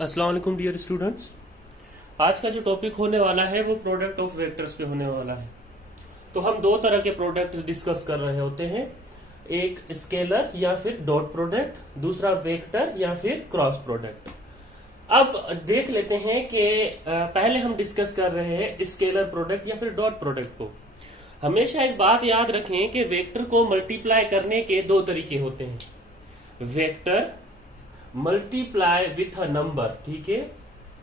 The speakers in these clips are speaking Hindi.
अस्सलाम वालेकुम डियर स्टूडेंट्स। आज का जो टॉपिक होने वाला है वो प्रोडक्ट ऑफ वेक्टर्स पे होने वाला है। तो हम दो तरह के प्रोडक्ट्स डिस्कस कर रहे होते हैं, एक स्केलर या फिर डॉट प्रोडक्ट, दूसरा वेक्टर या फिर क्रॉस प्रोडक्ट। अब देख लेते हैं कि पहले हम डिस्कस कर रहे हैं स्केलर प्रोडक्ट या फिर डॉट प्रोडक्ट को। हमेशा एक बात याद रखें कि वेक्टर को मल्टीप्लाई करने के दो तरीके होते हैं, vector multiply with a number, ठीक है,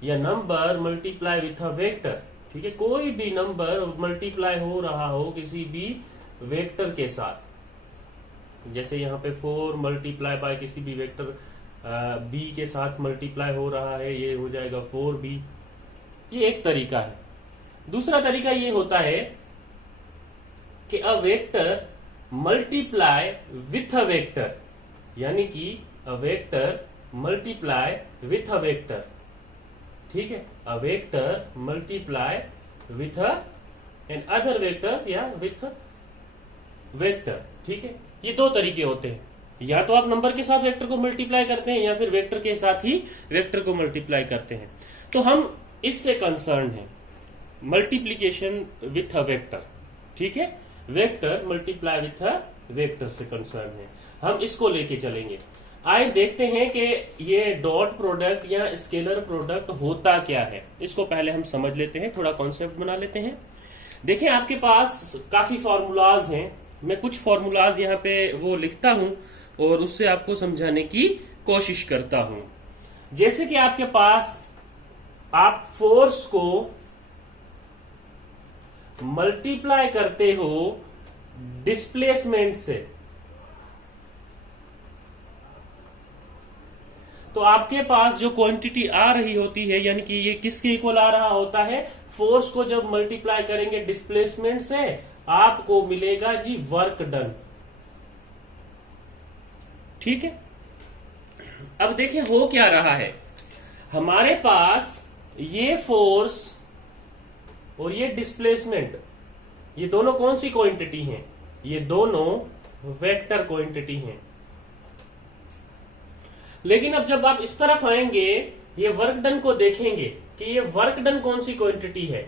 या number multiply with a vector, ठीक है। कोई भी नंबर मल्टीप्लाई हो रहा हो किसी भी वेक्टर के साथ, जैसे यहाँ पे 4 मल्टीप्लाई बाय किसी भी वेक्टर बी के साथ मल्टीप्लाई हो रहा है, ये हो जाएगा 4b। ये एक तरीका है। दूसरा तरीका ये होता है कि a vector multiply with a vector, यानी कि a vector multiply with a vector, ठीक है। A vector multiply with another vector या विथ वेक्टर, ठीक है। ये दो तरीके होते हैं, या तो आप नंबर के साथ वेक्टर को मल्टीप्लाई करते हैं या फिर वेक्टर के साथ ही वेक्टर को मल्टीप्लाई करते हैं। तो हम इससे कंसर्न हैं, मल्टीप्लीकेशन विथ अ वेक्टर, ठीक है। Vector multiply with a vector से कंसर्न है, हम इसको लेके चलेंगे। आइए देखते हैं कि ये डॉट प्रोडक्ट या स्केलर प्रोडक्ट होता क्या है। इसको पहले हम समझ लेते हैं, थोड़ा कॉन्सेप्ट बना लेते हैं। देखिए आपके पास काफी फॉर्मूलाज हैं, मैं कुछ फॉर्मूलाज यहाँ पे वो लिखता हूं और उससे आपको समझाने की कोशिश करता हूं। जैसे कि आपके पास आप फोर्स को मल्टीप्लाई करते हो डिस्प्लेसमेंट से, तो आपके पास जो क्वांटिटी आ रही होती है, यानी कि ये किसके इक्वल आ रहा होता है, फोर्स को जब मल्टीप्लाई करेंगे डिस्प्लेसमेंट से आपको मिलेगा जी वर्क डन, ठीक है। अब देखिए हो क्या रहा है, हमारे पास ये फोर्स और ये डिस्प्लेसमेंट, ये दोनों कौन सी क्वांटिटी हैं, ये दोनों वेक्टर क्वांटिटी हैं। लेकिन अब जब आप इस तरफ आएंगे, ये वर्क डन को देखेंगे कि ये वर्क डन कौन सी क्वांटिटी है,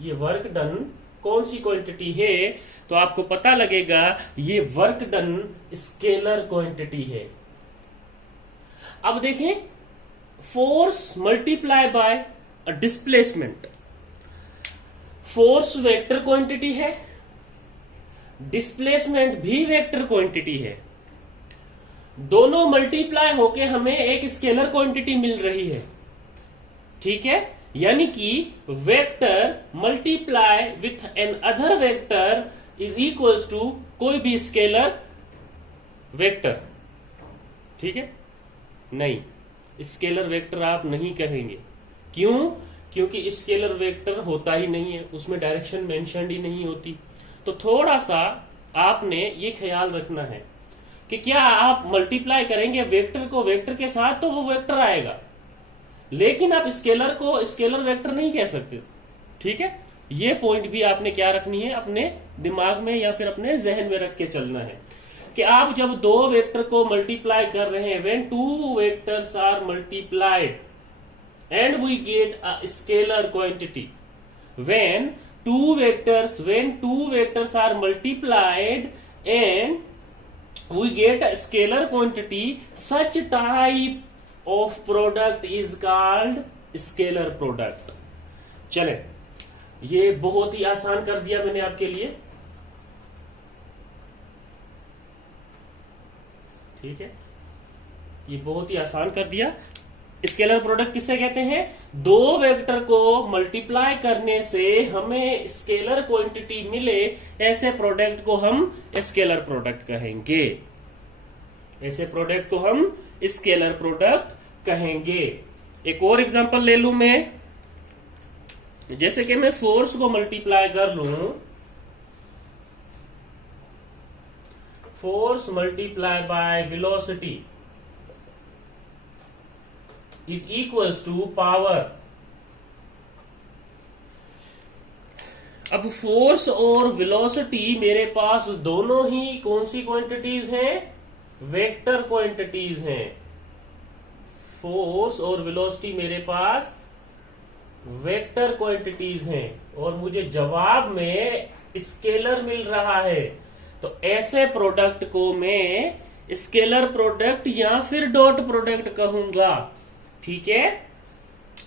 ये वर्क डन कौन सी क्वांटिटी है, तो आपको पता लगेगा ये वर्क डन स्केलर क्वांटिटी है। अब देखें, force multiply bye displacement, force vector quantity है, डिस्प्लेसमेंट भी वेक्टर क्वांटिटी है, दोनों मल्टीप्लाई होके हमें एक स्केलर क्वांटिटी मिल रही है, ठीक है। यानी कि vector multiply with another vector is equals to कोई भी स्केलर वेक्टर, ठीक है। नहीं, स्केलर वेक्टर आप नहीं कहेंगे, क्यों? क्योंकि स्केलर वेक्टर होता ही नहीं है, उसमें डायरेक्शन मेंशन ही नहीं होती। तो थोड़ा सा आपने ये ख्याल रखना है कि क्या आप मल्टीप्लाई करेंगे वेक्टर को वेक्टर के साथ तो वो वेक्टर आएगा, लेकिन आप स्केलर को स्केलर वेक्टर नहीं कह सकते, ठीक है। ये पॉइंट भी आपने क्या रखनी है, अपने दिमाग में या फिर अपने जहन में रख के चलना है कि आप जब दो वेक्टर को मल्टीप्लाई कर रहे हैं, when two vectors are multiplied and we get a scalar quantity, when two vectors are multiplied and we get a scalar quantity, such type of product is called scalar product। चले, ये बहुत ही आसान कर दिया मैंने आपके लिए, ठीक है, ये बहुत ही आसान कर दिया। स्केलर प्रोडक्ट किससे कहते हैं, दो वेक्टर को मल्टीप्लाई करने से हमें स्केलर क्वांटिटी मिले, ऐसे प्रोडक्ट को हम स्केलर प्रोडक्ट कहेंगे, ऐसे प्रोडक्ट को हम स्केलर प्रोडक्ट कहेंगे। एक और एग्जांपल ले लूं मैं, जैसे कि मैं फोर्स को मल्टीप्लाई कर लूं, force multiply by velocity is equals to power. अब फोर्स और वेलोसिटी मेरे पास दोनों ही कौन सी क्वांटिटीज हैं, वेक्टर क्वांटिटीज हैं। फोर्स और वेलोसिटी मेरे पास वेक्टर क्वांटिटीज हैं और मुझे जवाब में स्केलर मिल रहा है, तो ऐसे प्रोडक्ट को मैं स्केलर प्रोडक्ट या फिर डॉट प्रोडक्ट कहूंगा। ठीक है,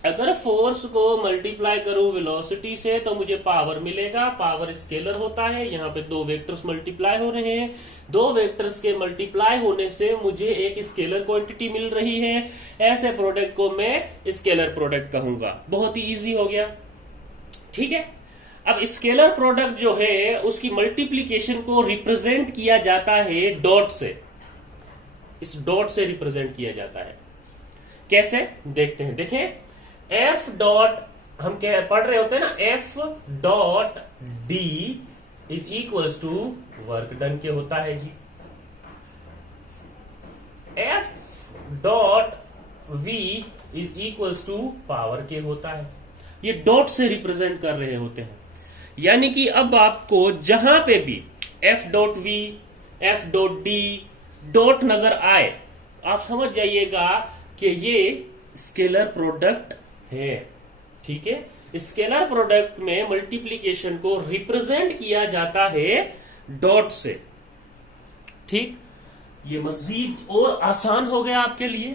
अगर फोर्स को मल्टीप्लाई करूं वेलोसिटी से तो मुझे पावर मिलेगा, पावर स्केलर होता है। यहां पे दो वेक्टर्स मल्टीप्लाई हो रहे हैं, दो वेक्टर्स के मल्टीप्लाई होने से मुझे एक स्केलर क्वांटिटी मिल रही है। ऐसे प्रोडक्ट को मैं स्केलर प्रोडक्ट कहूंगा। बहुत ही इजी हो गया। ठीक है, अब स्केलर प्रोडक्ट जो है उसकी मल्टीप्लीकेशन को रिप्रेजेंट किया जाता है डॉट से। इस डॉट से रिप्रेजेंट किया जाता है। कैसे देखते हैं, देखें एफ डॉट, हम क्या पढ़ रहे होते हैं ना, F dot D is equals to work done के होता है जी। F dot V is equals to power के होता है। ये डॉट से रिप्रेजेंट कर रहे होते हैं। यानी कि अब आपको जहां पे भी F dot V, F dot D dot नजर आए, आप समझ जाइएगा कि ये स्केलर प्रोडक्ट है। ठीक है, स्केलर प्रोडक्ट में मल्टीप्लीकेशन को रिप्रेजेंट किया जाता है डॉट से। ठीक, ये मजीद और आसान हो गया आपके लिए।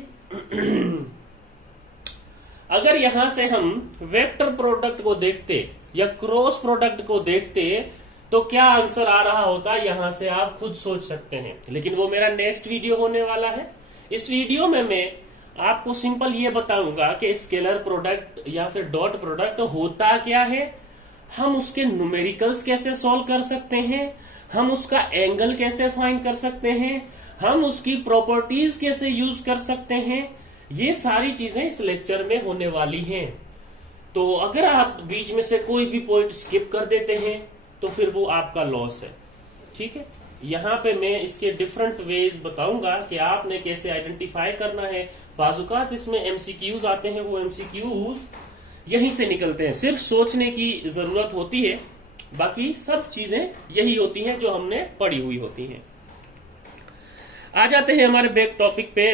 अगर यहां से हम वेक्टर प्रोडक्ट को देखते या क्रॉस प्रोडक्ट को देखते तो क्या आंसर आ रहा होता, यहां से आप खुद सोच सकते हैं। लेकिन वो मेरा नेक्स्ट वीडियो होने वाला है। इस वीडियो में मैं आपको सिंपल ये बताऊंगा कि स्केलर प्रोडक्ट या फिर डॉट प्रोडक्ट होता क्या है, हम उसके न्यूमेरिकल्स कैसे सॉल्व कर सकते हैं, हम उसका एंगल कैसे फाइंड कर सकते हैं, हम उसकी प्रॉपर्टीज कैसे यूज कर सकते हैं। ये सारी चीजें इस लेक्चर में होने वाली हैं। तो अगर आप बीच में से कोई भी पॉइंट स्किप कर देते हैं तो फिर वो आपका लॉस है। ठीक है, यहाँ पे मैं इसके डिफरेंट वेज बताऊंगा कि आपने कैसे आइडेंटिफाई करना है। बाजुकात इसमें एमसीक्यूज आते हैं, वो एमसीक्यूज यहीं से निकलते हैं, सिर्फ सोचने की जरूरत होती है, बाकी सब चीजें यही होती हैं जो हमने पढ़ी हुई होती हैं। आ जाते हैं हमारे बैक टॉपिक पे,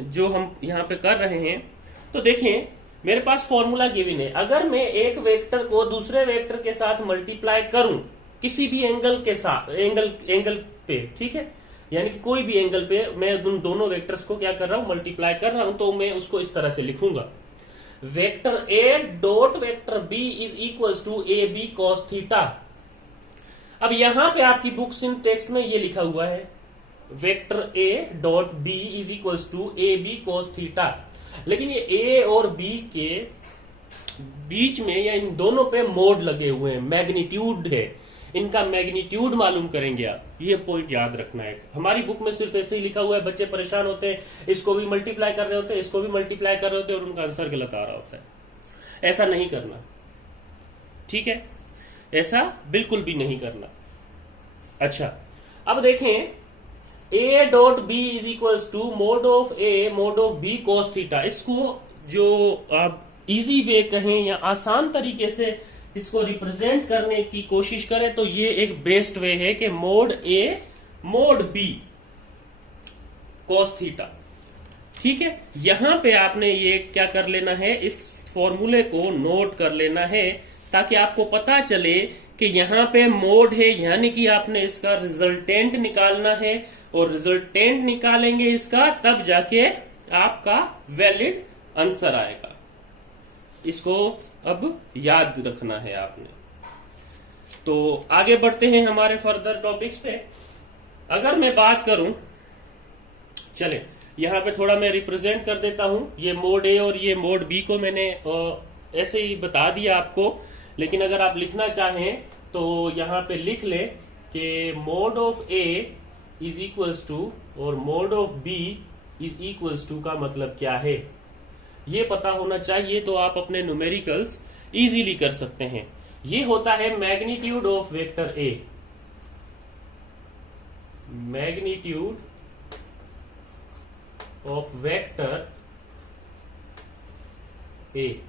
जो हम यहाँ पे कर रहे हैं। तो देखें, मेरे पास फॉर्मूला गिवन है। अगर मैं एक वेक्टर को दूसरे वेक्टर के साथ मल्टीप्लाई करूं किसी भी एंगल के साथ, एंगल पे, ठीक है, यानी कि कोई भी एंगल पे मैं उन दोनों वेक्टर्स को क्या कर रहा हूं, मल्टीप्लाई कर रहा हूं, तो मैं उसको इस तरह से लिखूंगा, vector A dot vector B is equals to A B cos theta. अब यहां पे आपकी बुक्स इन टेक्स्ट में ये लिखा हुआ है vector A dot B is equals to A B cos theta, लेकिन ये ए और बी के बीच में या इन दोनों पे मोड लगे हुए हैं, मैग्नीट्यूड है, इनका मैग्नीट्यूड मालूम करेंगे आप। ये पॉइंट याद रखना है। हमारी बुक में सिर्फ ऐसे ही लिखा हुआ है, बच्चे परेशान होते हैं, इसको भी मल्टीप्लाई कर रहे होते हैं, इसको भी मल्टीप्लाई कर रहे होते हैं और उनका आंसर गलत आ रहा होता है। ऐसा नहीं करना, ठीक है, ऐसा बिल्कुल भी नहीं करना। अच्छा, अब देखें A dot B is equals to mod of A mod of B cos theta. इसको जो आप इजी वे कहें या आसान तरीके से इसको रिप्रेजेंट करने की कोशिश करें तो ये एक बेस्ट वे है कि मोड ए मोड बी कॉस थीटा। ठीक है, यहां पे आपने ये क्या कर लेना है, इस फॉर्मूले को नोट कर लेना है ताकि आपको पता चले कि यहां पे मोड है, यानी कि आपने इसका रिजल्टेंट निकालना है और रिजल्टेंट निकालेंगे इसका तब जाके आपका वैलिड आंसर आएगा। इसको अब याद रखना है आपने। तो आगे बढ़ते हैं हमारे फर्दर टॉपिक्स पे। अगर मैं बात करूं, चले यहां पे थोड़ा मैं रिप्रेजेंट कर देता हूं, ये मोड ए और ये मोड बी को मैंने ऐसे ही बता दिया आपको, लेकिन अगर आप लिखना चाहें तो यहां पे लिख ले कि mod of A is equals to और mod of B is equals to का मतलब क्या है, ये पता होना चाहिए, तो आप अपने न्यूमेरिकल्स इजीली कर सकते हैं। ये होता है magnitude of vector A, magnitude of vector ए,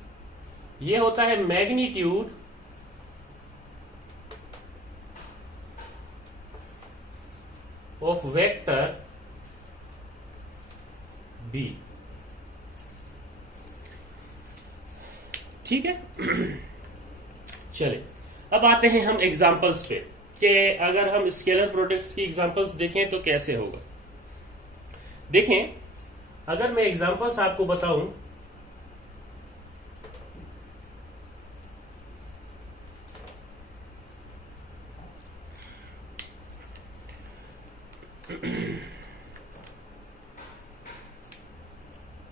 ये होता है मैग्नीट्यूड ऑफ वेक्टर बी। ठीक है। चले अब आते हैं हम एग्जांपल्स पे कि अगर हम स्केलर प्रोडक्ट्स की एग्जांपल्स देखें तो कैसे होगा। देखें, अगर मैं एग्जांपल्स आपको बताऊं,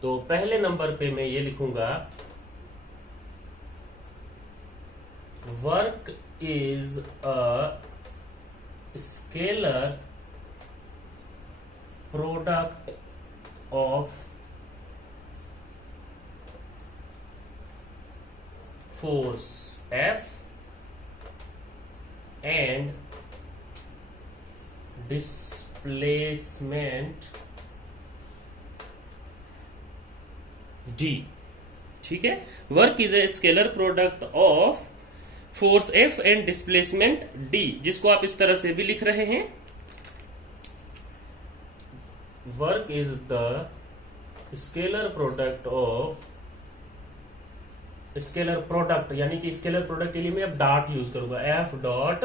तो पहले नंबर पे मैं ये लिखूंगा, work is a scalar product of force F and displacement D। ठीक है, work is a scalar product of force F and displacement D, जिसको आप इस तरह से भी लिख रहे हैं, work is the scalar product of, scalar product यानी कि स्केलर प्रोडक्ट के लिए मैं अब डॉट यूज करूंगा, F डॉट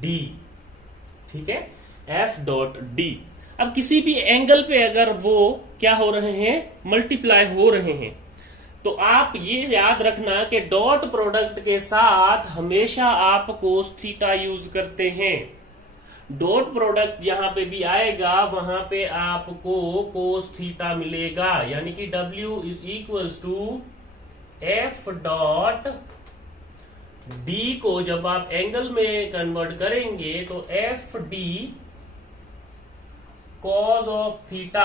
D। ठीक है, F डॉट D। अब किसी भी एंगल पे अगर वो क्या हो रहे हैं, मल्टीप्लाई हो रहे हैं, तो आप ये याद रखना कि डॉट प्रोडक्ट के साथ हमेशा आप कोस थीटा यूज करते हैं। डॉट प्रोडक्ट यहां पे भी आएगा, वहां पे आपको कोस थीटा मिलेगा, यानी कि W is equals to F dot D को जब आप एंगल में कन्वर्ट करेंगे तो F D cos of theta,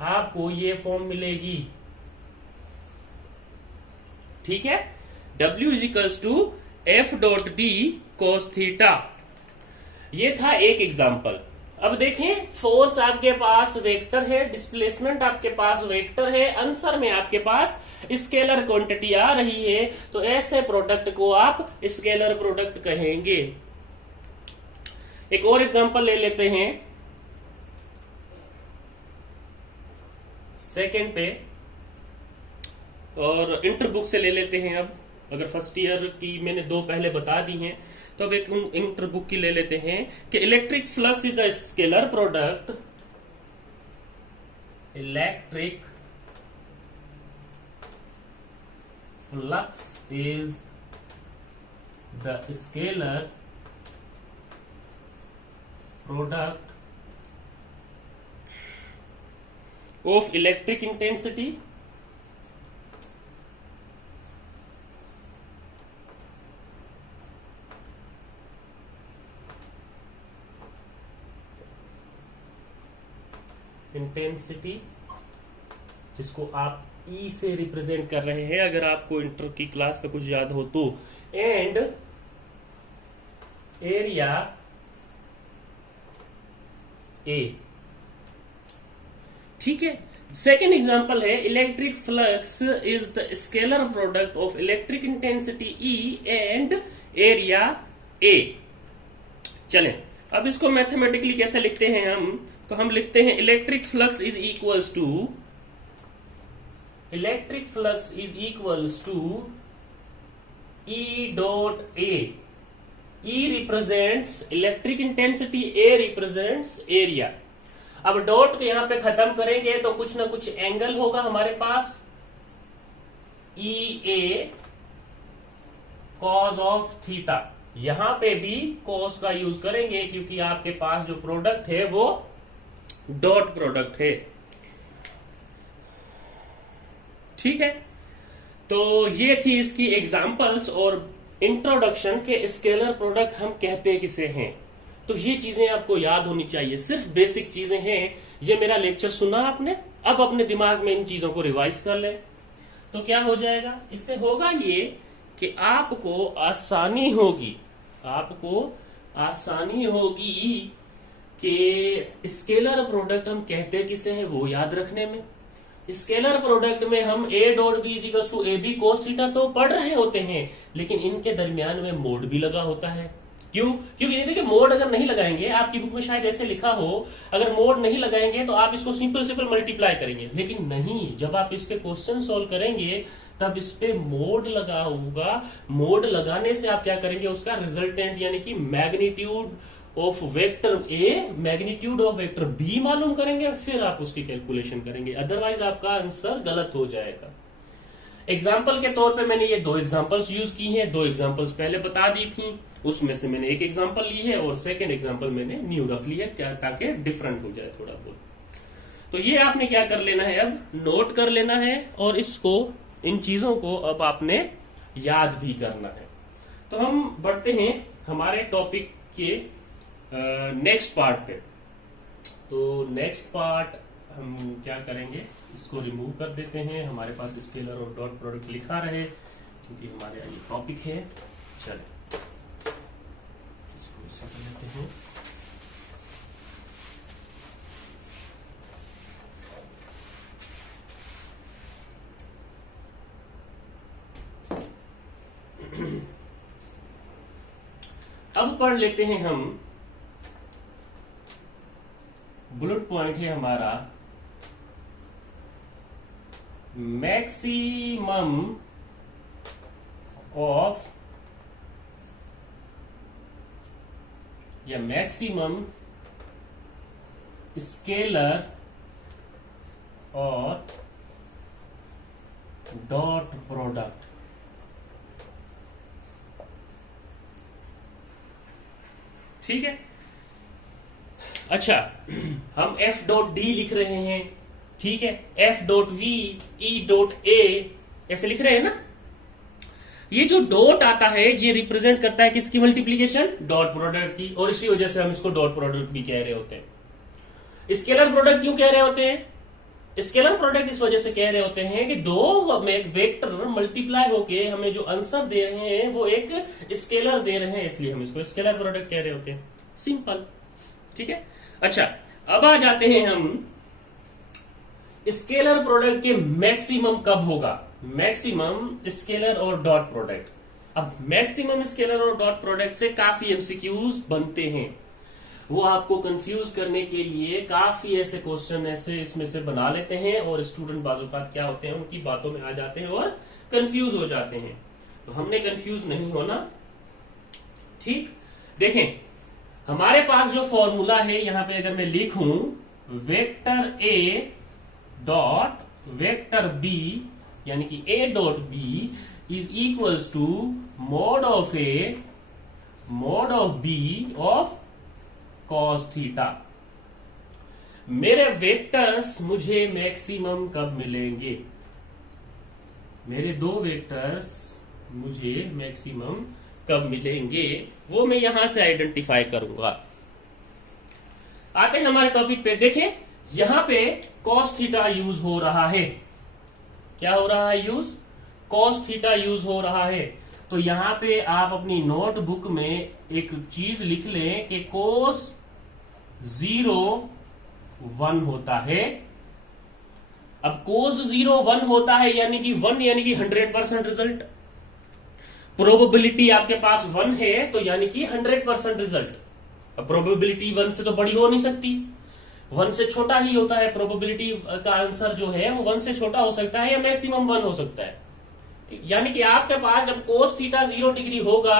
आपको ये फॉर्म मिलेगी। ठीक है, W is equals to F dot D cos theta. ये था एक एग्जाम्पल। अब देखें, फोर्स आपके पास वेक्टर है, डिस्प्लेसमेंट आपके पास वेक्टर है, आंसर में आपके पास स्केलर क्वांटिटी आ रही है, तो ऐसे प्रोडक्ट को आप स्केलर प्रोडक्ट कहेंगे। एक और एग्जांपल ले लेते हैं सेकंड पे, और इंटर बुक से ले लेते हैं। अब अगर फर्स्ट ईयर की मैंने दो पहले बता दी हैं, तो अब एक इंटर बुक की ले लेते हैं कि electric flux is the scalar product, electric flux is the scalar product of electric intensity जिसको आप E से रिप्रेजेंट कर रहे हैं, अगर आपको इंटर की क्लास का कुछ याद हो तो, एंड एरिया A। ठीक है, सेकेंड एग्जांपल है, electric flux is the scalar product of electric intensity E and area A। चलें, अब इसको मैथमेटिकली कैसे लिखते हैं हम, तो हम लिखते हैं electric flux is equals to, electric flux is equals to E dot A। E represents electric intensity, A represents area. अब डॉट को यहां पे खत्म करेंगे तो कुछ ना कुछ एंगल होगा हमारे पास, EA कॉज ऑफ थीटा। यहां पे भी कॉस का यूज करेंगे क्योंकि आपके पास जो प्रोडक्ट है वो डॉट प्रोडक्ट है। ठीक है, तो ये थी इसकी एग्जांपल्स और इंट्रोडक्शन के स्केलर प्रोडक्ट हम कहते किसे हैं। तो ये चीजें आपको याद होनी चाहिए, सिर्फ बेसिक चीजें हैं। ये मेरा लेक्चर सुना आपने, अब अपने दिमाग में इन चीजों को रिवाइज कर ले, तो क्या हो जाएगा, इससे होगा ये कि आपको आसानी होगी, आपको आसानी होगी कि स्केलर प्रोडक्ट हम कहते किसे हैं वो याद रखने में। स्केलर प्रोडक्ट में हम A dot B equal to AB cos theta तो पढ़ रहे होते हैं, लेकिन इनके दरमियान में मोड भी लगा होता है। क्यों? क्योंकि देखिए मोड अगर नहीं लगाएंगे, आपकी बुक में शायद ऐसे लिखा हो, अगर मोड नहीं लगाएंगे तो आप इसको सिंपल मल्टीप्लाई करेंगे, लेकिन नहीं, जब आप इसके क्वेश्चन सॉल्व करेंगे तब इस पे मोड लगा होगा। मोड लगाने से आप क्या करेंगे, उसका रिजल्टेंट यानी कि magnitude of vector A, magnitude of vector B मालूम करेंगे, फिर आप उसकी कैलकुलेशन करेंगे, अदरवाइज आपका आंसर गलत हो जाएगा। एग्जाम्पल के तौर पे मैंने ये 2 एग्जाम्पल्स यूज की हैं, 2 एग्जाम्पल्स पहले बता दी थी, उसमें से मैंने एक एग्जाम्पल ली है और सेकेंड एग्जाम्पल मैंने न्यू रख लिया क्या, ताकि डिफरेंट हो जाए थोड़ा बहुत। तो ये आपने क्या कर लेना है, अब नोट कर लेना है, और इसको, इन चीजों को अब आपने याद भी करना है। तो हम बढ़ते हैं हमारे टॉपिक के नेक्स्ट पार्ट पे। तो नेक्स्ट पार्ट हम क्या करेंगे, इसको रिमूव कर देते हैं, हमारे पास स्केलर और डॉट प्रोडक्ट लिखा रहे, क्योंकि हमारे ये टॉपिक है। चलिए इसको समझ लेते हैं। अब पढ़ लेते हैं हम, बुलेट पॉइंट है हमारा मैक्सिमम ऑफ या मैक्सिमम स्केलर और डॉट प्रोडक्ट। ठीक है, अच्छा, हम एफ डॉट डी लिख रहे हैं, ठीक है, F dot V, E dot A, ऐसे लिख रहे हैं ना। ये जो डॉट आता है ये रिप्रेजेंट करता है किसकी मल्टीप्लीकेशन, डॉट प्रोडक्ट की, और इसी वजह से हम इसको डॉट प्रोडक्ट भी कह रहे होते हैं। स्केलर प्रोडक्ट क्यों कह रहे होते हैं, स्केलर प्रोडक्ट इस वजह से कह रहे होते हैं कि दो में वेक्टर मल्टीप्लाई होके हमें जो आंसर दे रहे हैं वो एक स्केलर दे रहे हैं, इसलिए हम इसको स्केलर प्रोडक्ट कह रहे होते हैं। सिंपल, ठीक है। अच्छा, अब आ जाते हैं हम स्केलर प्रोडक्ट के मैक्सिमम कब होगा, मैक्सिमम स्केलर और डॉट प्रोडक्ट। अब मैक्सिमम स्केलर और डॉट प्रोडक्ट से काफी एमसीक्यूज बनते हैं, वो आपको कंफ्यूज करने के लिए काफी ऐसे क्वेश्चन ऐसे इसमें से बना लेते हैं, और स्टूडेंट बाजुकात क्या होते हैं उनकी बातों में आ जाते हैं और कंफ्यूज हो जाते हैं। तो हमने कंफ्यूज नहीं होना, ठीक। देखें, हमारे पास जो फॉर्मूला है यहां पे अगर मैं लिखूं vector A dot vector B, यानी कि A dot B is equals to mod of A mod of B of cos theta. मेरे वेक्टर्स मुझे मैक्सिमम कब मिलेंगे, मेरे दो वेक्टर्स मुझे मैक्सिमम कब मिलेंगे, वो मैं यहां से आइडेंटिफाई करूंगा। आते हैं हमारे टॉपिक पे। देखें, यहां पे कॉस थीटा यूज हो रहा है, क्या हो रहा है यूज, कॉस थीटा यूज हो रहा है। तो यहां पे आप अपनी नोटबुक में एक चीज लिख लें कि कोस 0 1 होता है। अब कोस 0 1 होता है यानी कि 1 यानी कि 100% रिजल्ट, प्रोबेबिलिटी आपके पास 1 है तो यानी कि 100% रिजल्ट। अब प्रोबेबिलिटी 1 से तो बड़ी हो नहीं सकती, 1 से छोटा ही होता है, प्रोबेबिलिटी का आंसर जो है वो 1 से छोटा हो सकता है या मैक्सिमम 1 हो सकता है। यानी कि आपके पास जब कोस थीटा 0 डिग्री होगा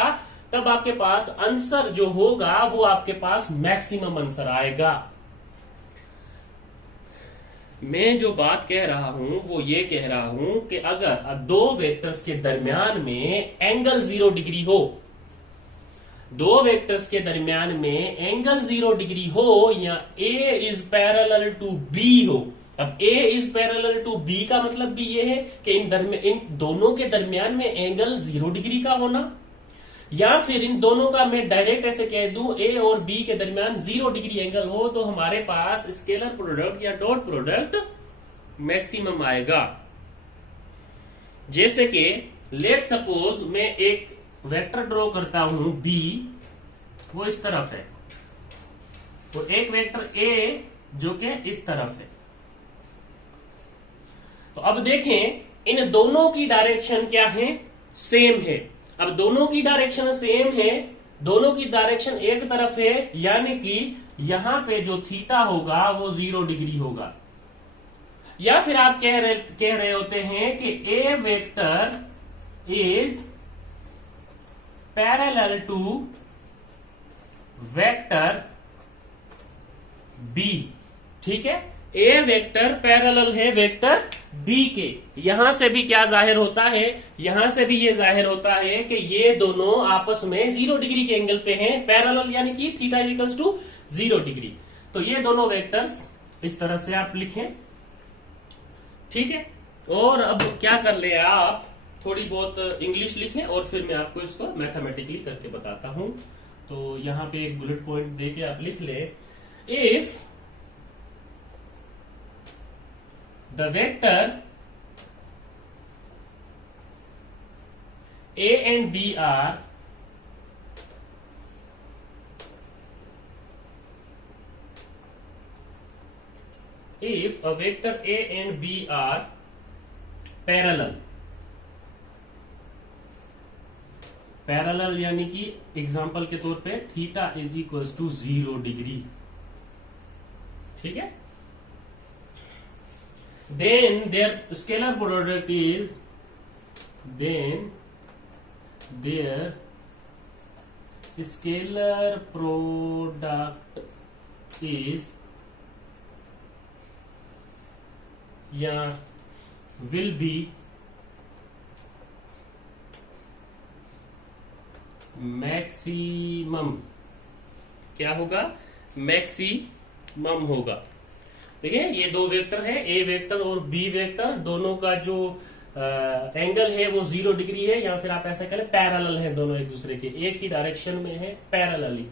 तब आपके पास आंसर जो होगा वो आपके पास मैक्सिमम आंसर आएगा। मैं जो बात कह रहा हूं वो ये कह रहा हूं कि अगर दो वेक्टर्स के दरमियान में एंगल 0 डिग्री हो, दो वेक्टर्स के दरमियान में एंगल 0 डिग्री हो या A is parallel to B हो। अब A is parallel to B का मतलब भी ये है कि इन दोनों के दरमियान में एंगल 0 डिग्री का होना, या फिर इन दोनों का मैं डायरेक्ट ऐसे कह दूं A और B के दरमियान 0 डिग्री एंगल हो, तो हमारे पास स्केलर प्रोडक्ट या डॉट प्रोडक्ट मैक्सिमम आएगा। जैसे कि लेट सपोज मैं एक वेक्टर ड्रॉ करता हूं B, वो इस तरफ है, और एक वेक्टर A जो कि इस तरफ है। तो अब देखें, इन दोनों की डायरेक्शन क्या है, सेम है। अब दोनों की डायरेक्शन सेम है दोनों की डायरेक्शन एक तरफ है, यानी कि यहां पे जो थीटा होगा वो 0 डिग्री होगा। या फिर आप कह रहे होते हैं कि A vector is parallel to vector B. ठीक है, ए वेक्टर पैरेलल है वेक्टर बी के। यहां से भी क्या जाहिर होता है, यहां से भी ये जाहिर होता है कि ये दोनों आपस में 0 डिग्री के एंगल पे हैं, पैरेलल यानी कि थीटा इक्वल्स टू 0 डिग्री। तो ये दोनों वेक्टर्स इस तरह से आप लिखें। ठीक है, और अब क्या कर ले, आप थोड़ी बहुत इंग्लिश लिख लें और फिर मैं आपको इसको मैथमेटिकली करके बताता हूं। तो यहां पे एक बुलेट पॉइंट देके आप लिख ले, if the vector A and B are if a vector A and B are parallel, parallel यानी कि एग्जाम्पल के तौर पे theta is equal to 0 degree. ठीक है, then their scalar product is, then their scalar product is या will be मैक्सिमम। क्या होगा, मैक्सिमम होगा। देखिए, ये दो वेक्टर है, ए वेक्टर और बी वेक्टर, दोनों का जो एंगल है वो 0 डिग्री है, या फिर आप ऐसा करें पैरेलल है, दोनों एक दूसरे के एक ही डायरेक्शन में है, पैरेलली।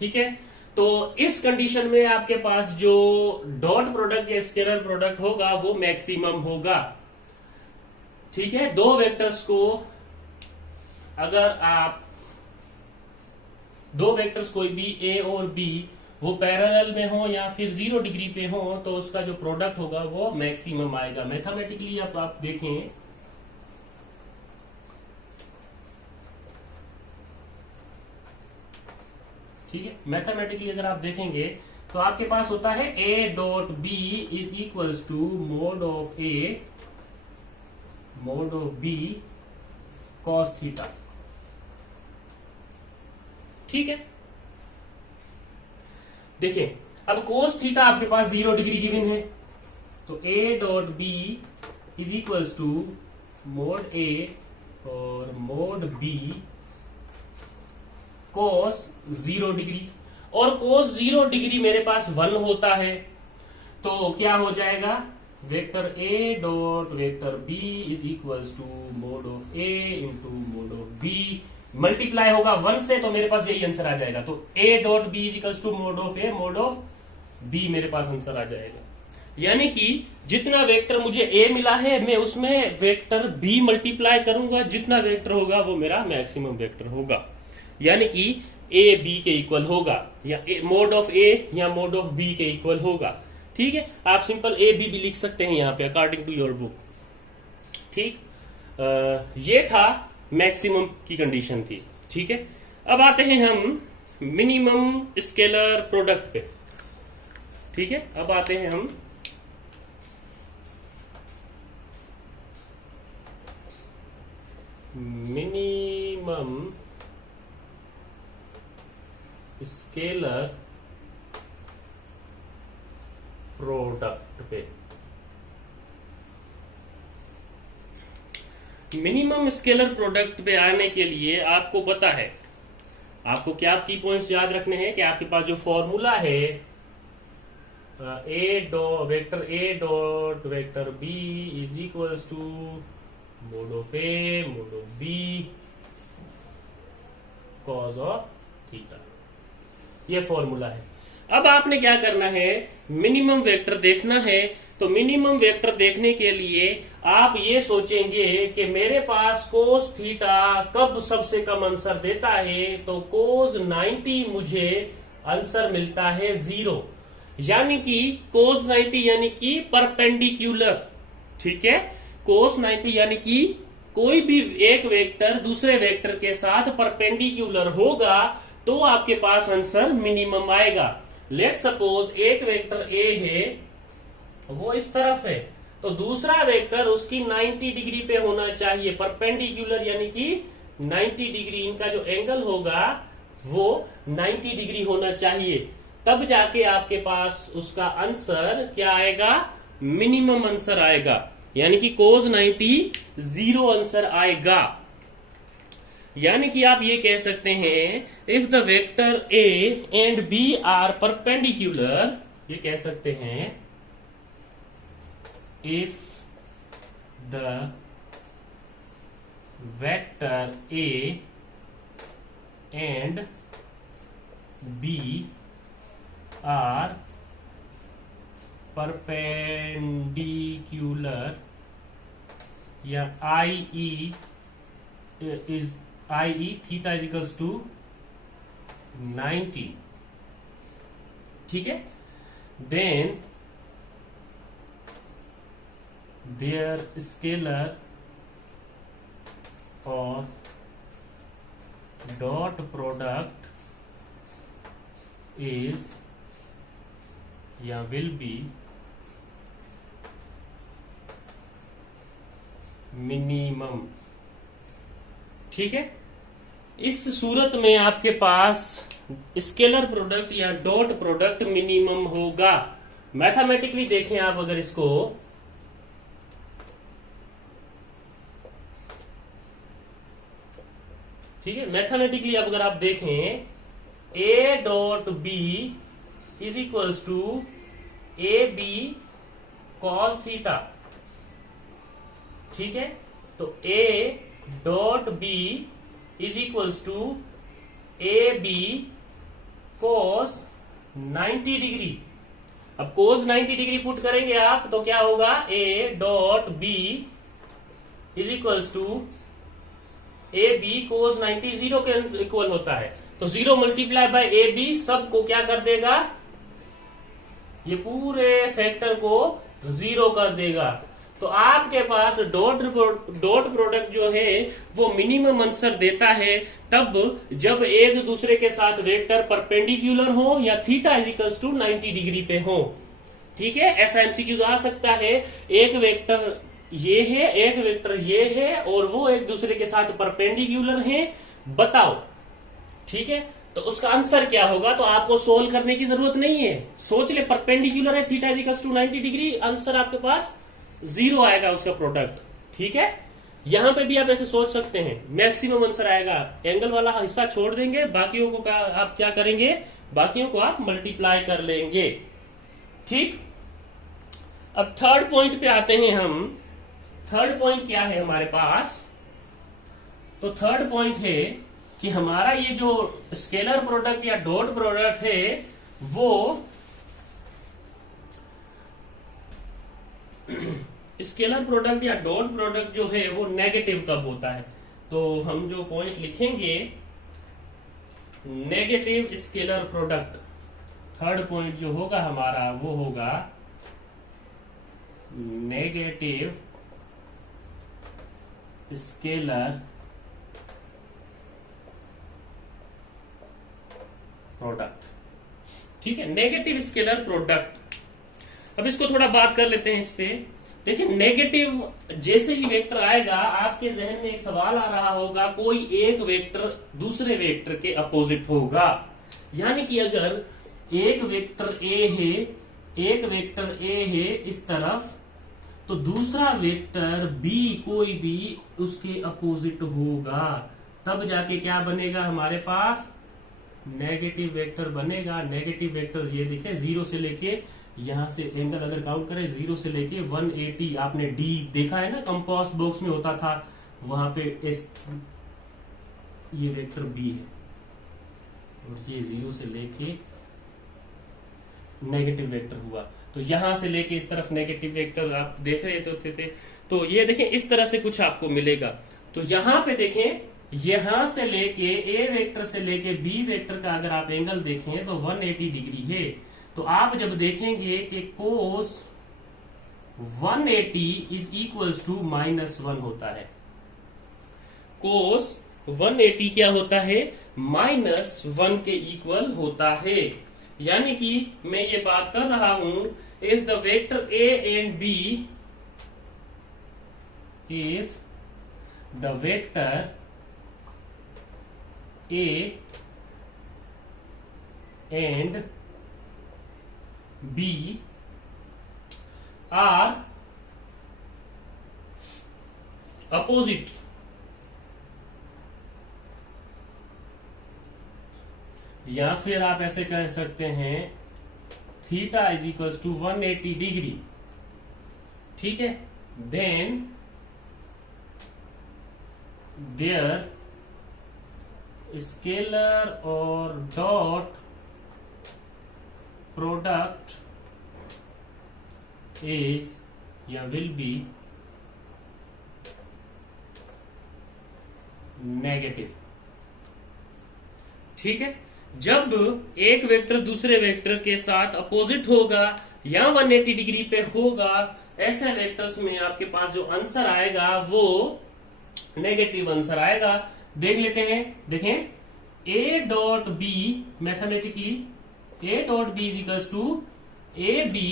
ठीक है, तो इस कंडीशन में आपके पास जो डॉट प्रोडक्ट या स्केलर प्रोडक्ट होगा वो मैक्सिमम होगा। ठीक है, दो वेक्टर्स को अगर आप दो वेक्टर्स कोई भी ए और बी वो पैरेलल में हो या फिर 0 डिग्री पे हो, तो उसका जो प्रोडक्ट होगा वो मैक्सिमम आएगा। मैथमेटिकली अब आप देखें, ठीक है, मैथमेटिकली अगर आप देखेंगे तो आपके पास होता है A dot B is equals to mod of A mod of B cos theta. ठीक है, देखिए, अब कोस थीटा आपके पास 0 डिग्री गिवन है, तो A dot B is equals to mod A और मोड बी कोस 0 डिग्री। और कोस 0 डिग्री मेरे पास 1 होता है, तो क्या हो जाएगा, vector A dot vector B is equals to mod of A into mod of B, multiply होगा 1 से, तो मेरे पास यही आंसर आ जाएगा। तो A dot B is equals to mod of A mod of B, मेरे पास आंसर आ जाएगा। यानी कि जितना वेक्टर मुझे ए मिला है, मैं उसमें वेक्टर बी मल्टीप्लाई करूंगा, जितना वेक्टर होगा वो मेरा मैक्सिमम वेक्टर होगा। यानी कि ए बी के इक्वल होगा, या मोड ऑफ ए या मोड ऑफ बी के इक्वल होगा। ठीक है, आप सिंपल ए बी भी लिख सकते हैं यहाँ पे अकॉर्डिंग टू योर बुक। ठीक, ये था मैक्सिमम की कंडीशन थी। ठीक है, अब आते हैं हम मिनिमम स्केलर प्रोडक्ट पे। ठीक है, अब आते हैं हम मिनिमम स्केलर प्रोडक्ट पे। मिनिमम स्केलर प्रोडक्ट पे आने के लिए आपको पता है, आपको क्या की पॉइंट्स याद रखने हैं कि आपके पास जो फॉर्मूला है vector A dot vector B is equals to mod of A mod of B cos of theta, ये फॉर्मूला है। अब आपने क्या करना है, मिनिमम वेक्टर देखना है। तो मिनिमम वेक्टर देखने के लिए आप ये सोचेंगे कि मेरे पास कोस थीटा कब सबसे कम आंसर देता है, तो कोस 90 मुझे आंसर मिलता है 0, यानी कि कोस 90 यानी कि परपेंडिक्यूलर। ठीक है, कोस 90 यानी कि कोई भी एक वेक्टर दूसरे वेक्टर के साथ परपेंडिकुलर होगा तो आपके पास आंसर मिनिमम आएगा। लेट सपोज एक वेक्टर ए है, वो इस तरफ है, तो दूसरा वेक्टर उसकी 90 डिग्री पे होना चाहिए, परपेंडिकुलर यानी कि 90 डिग्री, इनका जो एंगल होगा वो 90 डिग्री होना चाहिए, तब जाके आपके पास उसका आंसर क्या आएगा, मिनिमम आंसर आएगा, यानी कि cos 90 जीरो आंसर आएगा। यानी कि आप ये कह सकते हैं if the vector A and B are perpendicular, ये कह सकते हैं if the vector A and B are perpendicular या i.e. theta is equals to 90, ठीक है, then their scalar or dot product is या will be मिनिमम। ठीक है, इस सूरत में आपके पास स्केलर प्रोडक्ट या डॉट प्रोडक्ट मिनिमम होगा। मैथमेटिकली देखें आप अगर इसको, ठीक है, मैथमेटिकली अगर आप देखें A dot B is equals to A B cos theta, ठीक है, तो A dot B is equals to A B cos 90 degree. अब कोस 90 डिग्री पुट करेंगे आप तो क्या होगा, A dot B is equals to A B cos 90 zero के इक्वल होता है, तो zero multiply by A B सबको क्या कर देगा, ये पूरे फैक्टर को जीरो कर देगा। तो आपके पास डॉट प्रोडक्ट जो है वो मिनिमम आंसर देता है तब जब एक दूसरे के साथ वेक्टर परपेंडिकुलर हो या थीटा इजिकल्स टू 90 डिग्री पे हो। ठीक है, ऐसा एमसीक्यूज आ सकता है, एक वेक्टर ये है, एक वेक्टर ये है और वो एक दूसरे के साथ परपेंडिकुलर है, बताओ। ठीक है, तो उसका आंसर क्या होगा, तो आपको सोल्व करने की जरूरत नहीं है, सोच ले परपेंडिकुलर है, theta is equals to 90 degree, answer आपके पास जीरो आएगा उसका प्रोडक्ट। ठीक है, यहां पे भी आप ऐसे सोच सकते हैं, मैक्सिमम आंसर आएगा, एंगल वाला हिस्सा छोड़ देंगे, बाकियों को आप क्या करेंगे, बाकियों को आप मल्टीप्लाई कर लेंगे। ठीक, अब थर्ड पॉइंट पे आते हैं हम। थर्ड पॉइंट क्या है हमारे पास, तो थर्ड पॉइंट है कि हमारा ये जो स्केलर प्रोडक्ट या डॉट प्रोडक्ट है वो स्केलर प्रोडक्ट या डॉट प्रोडक्ट जो है वो नेगेटिव कब होता है, तो हम जो पॉइंट लिखेंगे negative scalar product, third point जो होगा हमारा वो होगा नेगेटिव स्केलर प्रोडक्ट। ठीक है, नेगेटिव स्केलर प्रोडक्ट। अब इसको थोड़ा बात कर लेते हैं इस पे। देखिए, नेगेटिव जैसे ही वेक्टर आएगा आपके जहन में एक सवाल आ रहा होगा, कोई एक वेक्टर दूसरे वेक्टर के अपोजिट होगा, यानी कि अगर एक वेक्टर ए है, एक वेक्टर ए है इस तरफ, तो दूसरा वेक्टर बी कोई भी उसके अपोजिट होगा, तब जाके क्या बनेगा हमारे पास, नेगेटिव वेक्टर बनेगा। नेगेटिव वेक्टर ये देखे, जीरो से लेके यहां से एंगल अगर काउंट करें, जीरो से लेके 180, आपने डी देखा है ना, कंपास बॉक्स में होता था, वहां पे एस, ये वेक्टर बी है और ये जीरो से लेके नेगेटिव वेक्टर हुआ, तो यहां से लेके इस तरफ नेगेटिव वेक्टर आप देख रहे थे, तो ये देखें इस तरह से कुछ आपको मिलेगा। तो यहां पे देखें, यहां से लेके ए वेक्टर से लेके बी वेक्टर का अगर आप एंगल देखें तो 180 डिग्री है, तो आप जब देखेंगे कि कोस 180 इज इक्वल्स टू -1 होता है, कोस 180 क्या होता है, -1 के इक्वल होता है। यानी कि मैं ये बात कर रहा हूं, if the vector A and B, if the vector A and B are opposite, या फिर आप ऐसे कह सकते हैं theta is equals to 180 degree, ठीक है, देन देयर स्केलर और डॉट प्रोडक्ट इज या विल बी नेगेटिव। ठीक है, जब एक वेक्टर दूसरे वेक्टर के साथ अपोजिट होगा या 180 डिग्री पे होगा, ऐसे वेक्टर्स में आपके पास जो आंसर आएगा वो नेगेटिव आंसर आएगा। देख लेते हैं, देखें A dot B mathematically, A dot B is equals to A B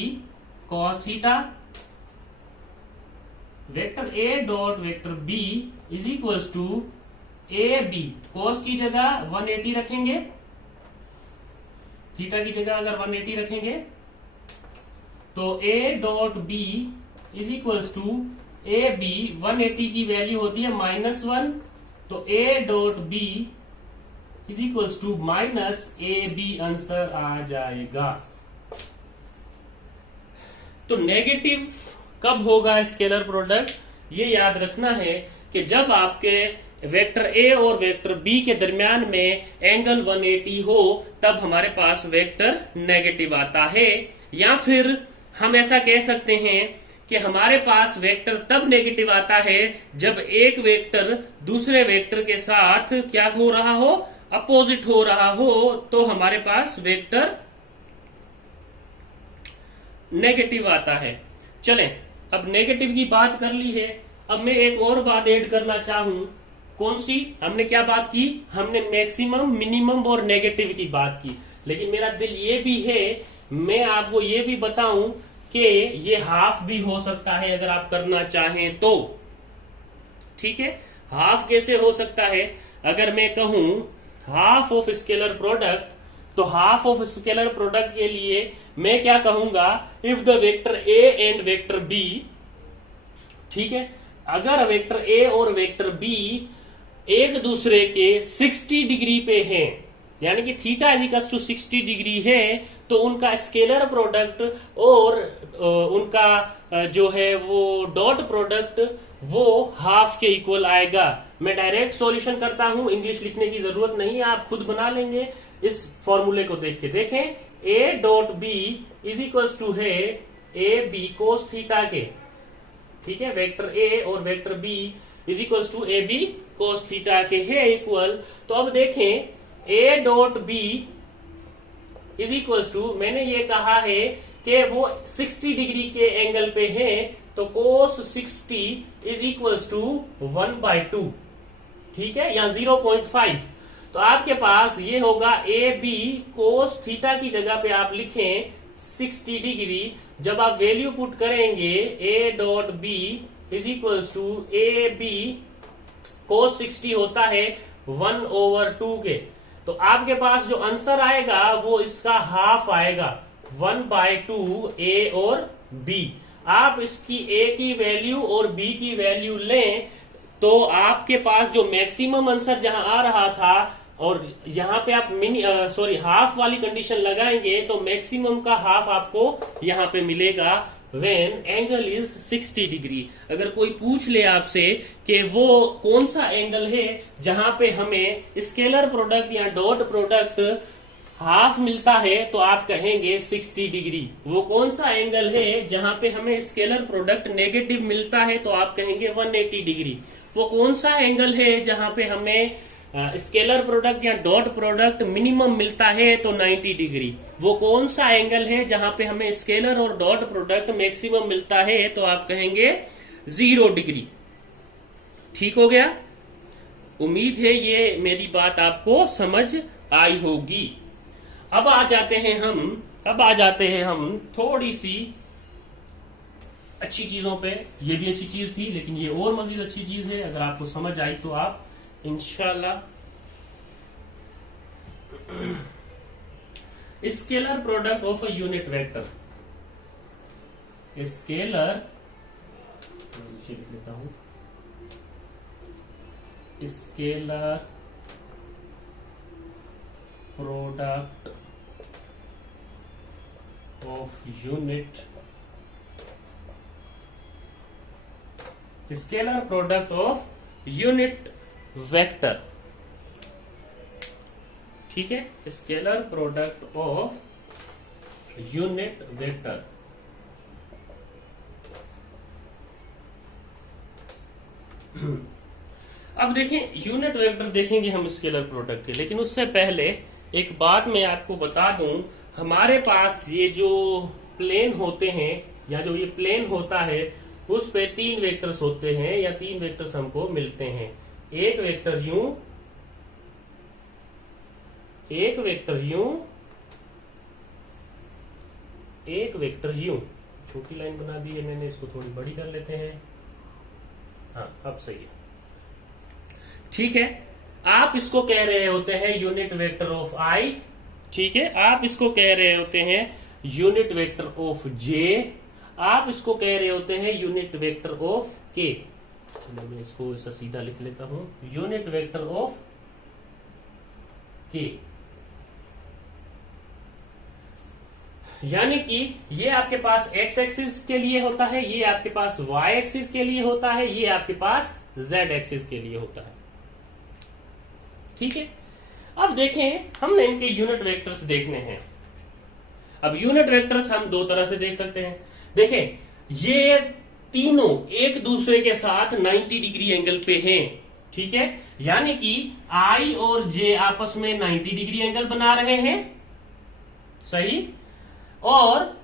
cos theta, vector A dot vector B is equals to A B, cos की जगह 180 रखेंगे, थीटा की जगह अगर 180 रखेंगे तो A dot B is equals to A B, 180 की वैल्यू होती है -1, तो A dot B is equals to minus A B, answer आ जाएगा। तो नेगेटिव कब होगा स्केलर प्रोडक्ट, ये याद रखना है कि जब आपके वेक्टर ए और वेक्टर बी के दरमियान में एंगल 180 हो, तब हमारे पास वेक्टर नेगेटिव आता है। या फिर हम ऐसा कह सकते हैं कि हमारे पास वेक्टर तब नेगेटिव आता है जब एक वेक्टर दूसरे वेक्टर के साथ क्या हो रहा हो, अपोजिट हो रहा हो, तो हमारे पास वेक्टर नेगेटिव आता है। चलें, अब नेगेटिव की बात कर ली है, अब मैं एक और बात ऐड करना चाहूं। कौन सी? हमने क्या बात की, हमने मैक्सिमम, मिनिमम और नेगेटिव की बात की, लेकिन मेरा दिल ये भी है मैं आपको ये भी बताऊं कि ये हाफ भी हो सकता है अगर आप करना चाहें तो। ठीक है, हाफ कैसे हो सकता है? अगर मैं कहूं हाफ ऑफ स्केलर प्रोडक्ट, तो हाफ ऑफ स्केलर प्रोडक्ट के लिए मैं क्या कहूंगा, if the vector A and vector B, ठीक है, अगर वेक्टर ए और वेक्टर बी एक दूसरे के 60 डिग्री पे हैं, यानी कि theta is equal to 60 degree है, तो उनका स्केलर प्रोडक्ट और उनका जो है वो डॉट प्रोडक्ट वो हाफ के इक्वल आएगा। मैं डायरेक्ट सॉल्यूशन करता हूं, इंग्लिश लिखने की जरूरत नहीं है, आप खुद बना लेंगे इस फॉर्मूले को देख के। देखें, A dot B is equal to है ए बी कोस थीटा के, ठीक है, वेक्टर ए और vector B is equal to A B cos theta के है इक्वल। तो अब देखें A dot B is equal to, मैंने ये कहा है कि वो 60 डिग्री के एंगल पे है, तो कोस 60 इज इक्वल टू 1/2, ठीक है, या 0.5। तो आपके पास ये होगा ए बी कोस थीटा की जगह पे आप लिखें 60 डिग्री, जब आप वैल्यू पुट करेंगे A dot B is equal to A B cos 60 होता है 1/2 के, तो आपके पास जो आंसर आएगा वो इसका हाफ आएगा, 1/2 ए और बी। आप इसकी ए की वैल्यू और बी की वैल्यू लें तो आपके पास जो मैक्सिमम आंसर जहां आ रहा था और यहां पे आप हाफ वाली कंडीशन लगाएंगे तो मैक्सिमम का हाफ आपको यहां पे मिलेगा व्हेन एंगल इज 60 डिग्री। अगर कोई पूछ ले आपसे कि वो कौन सा एंगल है जहां पे हमें स्केलर प्रोडक्ट या डॉट प्रोडक्ट हाफ मिलता है, तो आप कहेंगे 60 डिग्री। वो कौन सा एंगल है जहां पे हमें स्केलर प्रोडक्ट नेगेटिव मिलता है, तो आप कहेंगे 180 डिग्री। वो कौन सा एंगल है जहां पे हमें स्केलर प्रोडक्ट या डॉट प्रोडक्ट मिनिमम मिलता है, तो 90 डिग्री। वो कौन सा एंगल है जहां पे हमें स्केलर और डॉट प्रोडक्ट मैक्सिमम मिलता है, तो आप कहेंगे 0 डिग्री। ठीक हो गया। उम्मीद है ये मेरी बात आपको समझ आई होगी। अब आ जाते हैं हम थोड़ी सी अच्छी चीजों पे। ये भी अच्छी चीज थी, लेकिन ये और मजीद अच्छी चीज है। अगर आपको समझ आई तो आप इंशाल्लाह scalar product of a unit vector, scalar लिख लेता हूं, scalar product of unit, scalar product of unit vector. ठीक है, scalar product of unit vector. अब देखें, यूनिट वेक्टर देखेंगे हम स्केलर प्रोडक्ट के, लेकिन उससे पहले एक बात मैं आपको बता दूं। हमारे पास ये जो प्लेन होते हैं, या जो ये प्लेन होता है, उस पे 3 वेक्टर्स होते हैं, या 3 वेक्टर्स हमको मिलते हैं। एक वेक्टर यूं, एक वेक्टर यूं, एक वेक्टर यूं। छोटी लाइन बना दी है मैंने, इसको थोड़ी बड़ी कर लेते हैं। हाँ, अब सही है। ठीक है, आप इसको कह रहे होते हैं यूनिट वेक्टर ऑफ आई। ठीक है, आप इसको कह रहे होते हैं यूनिट वेक्टर ऑफ जे। आप इसको कह रहे होते हैं यूनिट वेक्टर ऑफ के। चलो मैं इसको ऐसा सीधा लिख लेता हूं, यूनिट वेक्टर ऑफ के। यानी कि ये आपके पास एक्स एक्सिस के लिए होता है, ये आपके पास वाई एक्सिस के लिए होता है, ये आपके पास जेड एक्सिस के लिए होता है। ठीक है, अब देखें, हमने इनके यूनिट वेक्टर्स देखने हैं। अब यूनिट वेक्टर्स हम 2 तरह से देख सकते हैं। देखें, ये तीनों एक दूसरे के साथ 90 डिग्री एंगल पे हैं। ठीक है, यानी कि आई और जे आपस में 90 डिग्री एंगल बना रहे हैं, सही। और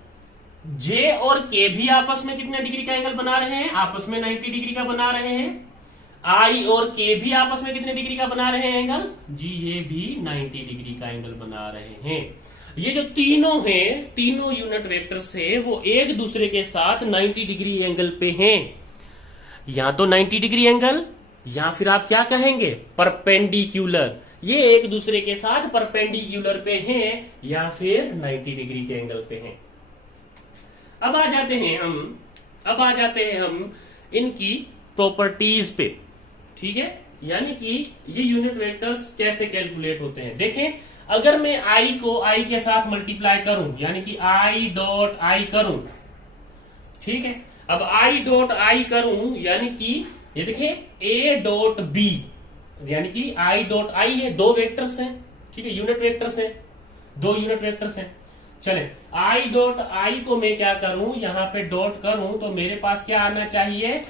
जे और के भी आपस में कितने डिग्री का एंगल बना रहे हैं? आपस में 90 डिग्री का बना रहे हैं। आई और के भी आपस में कितने डिग्री का बना रहे हैं एंगल? जी, ये भी 90 डिग्री का एंगल बना रहे हैं। ये जो तीनों हैं, तीनों यूनिट वेक्टर्स है, वो एक दूसरे के साथ 90 डिग्री एंगल पे हैं। या तो 90 डिग्री एंगल, या फिर आप क्या कहेंगे, परपेंडिक्यूलर। ये एक दूसरे के साथ परपेंडिक्यूलर पे हैं, या फिर 90 डिग्री के एंगल पे हैं। अब आ जाते हैं हम इनकी प्रॉपर्टीज पे। ठीक है, यानी कि ये यूनिट वेक्टर्स कैसे कैलकुलेट होते हैं। देखें, अगर मैं आई को आई के साथ मल्टीप्लाई करूं, यानी कि आई डॉट आई करूं, ठीक है। अब आई डॉट आई करूं, यानी कि ये देखें ए डॉट बी, यानी कि आई डॉट आई है, 2 वेक्टर्स हैं। ठीक है, यूनिट वेक्टर्स हैं, 2 यूनिट वेक्टर्स हैं। चले, आई डॉट आई को मैं क्या करूं, यहां पे डॉट करूं, तो मेरे पास क्या आना चाहिए,